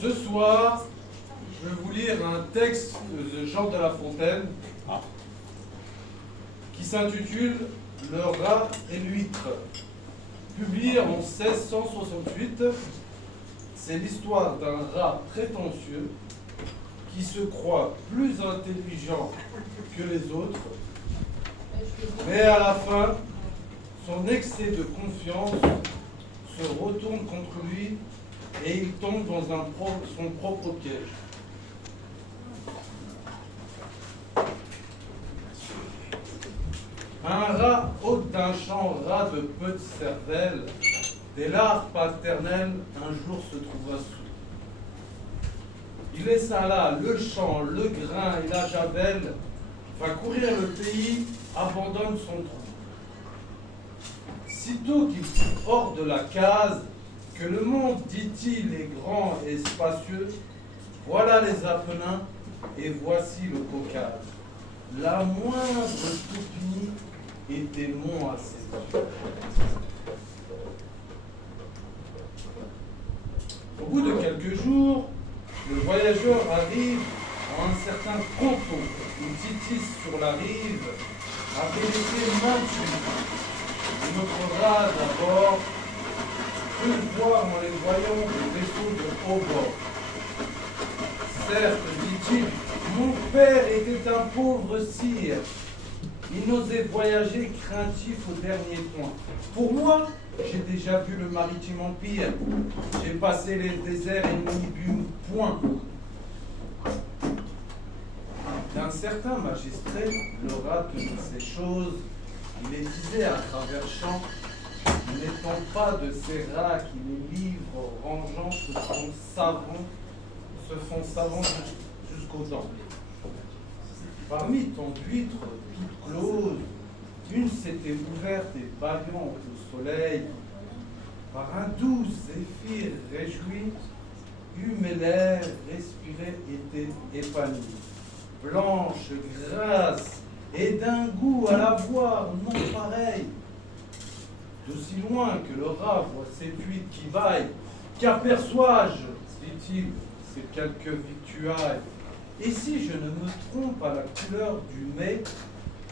Ce soir, je vais vous lire un texte de Jean de La Fontaine qui s'intitule Le rat et l'huître. Publié en 1668, c'est l'histoire d'un rat prétentieux qui se croit plus intelligent que les autres, mais à la fin, son excès de confiance se retourne contre lui et il tombe dans son propre piège. Un rat hôte d'un champ ras de peu de cervelle, des larves paternelles, un jour se trouva sous. Il laissa là le champ, le grain et la javel, va courir le pays, abandonne son trou. Sitôt qu'il fut hors de la case, que le monde, dit-il, est grand et spacieux, voilà les Apennins et voici le Caucase. La moindre toupie était mont à ses yeux. Au bout de quelques jours, le voyageur arrive à un certain canton où Titis sur la rive avait été maintenu. Notre rat d'abord crut voir en les voyant des vaisseaux de haut bord. Certes, dit-il, mon père était un pauvre sire. Il n'osait voyager craintif au dernier point. Pour moi, j'ai déjà vu le maritime empire. J'ai passé les déserts et n'y bu point. D'un certain magistrat, le rat tenait ces choses. Il les disait à travers champs, n'étant pas de ces rats qui les livres rangeant se font savants jusqu'aux dents. Parmi tant d'huîtres toutes closes, une s'était ouverte et bâillant au soleil. Par un doux zéphyr réjoui, eut mes lèvres respirées étaient épanouies. Blanche, grasse, et d'un goût à la voir non pareil. D'aussi loin que le rat voit cette huître qui vaille, qu'aperçois-je, dit-il, c'est quelque victuaille. Et si je ne me trompe à la couleur du mets,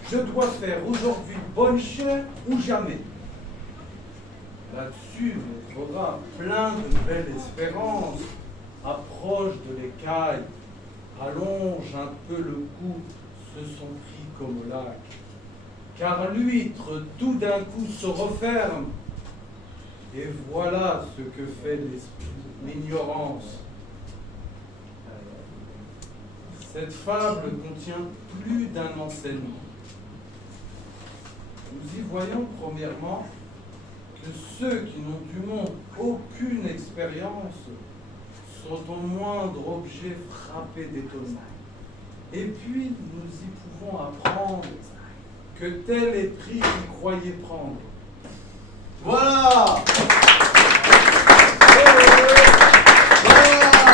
je dois faire aujourd'hui bonne chère ou jamais. Là-dessus, notre rat, plein de belle espérance, approche de l'écaille, allonge un peu le cou, se sont pris comme au lac. Car l'huître tout d'un coup se referme, et voilà ce que fait l'ignorance. Cette fable contient plus d'un enseignement. Nous y voyons premièrement que ceux qui n'ont du monde aucune expérience sont au moindre objet frappés d'étonnement. Et puis nous y pouvons apprendre que tel est pris qu'ils croyaient prendre. Voilà.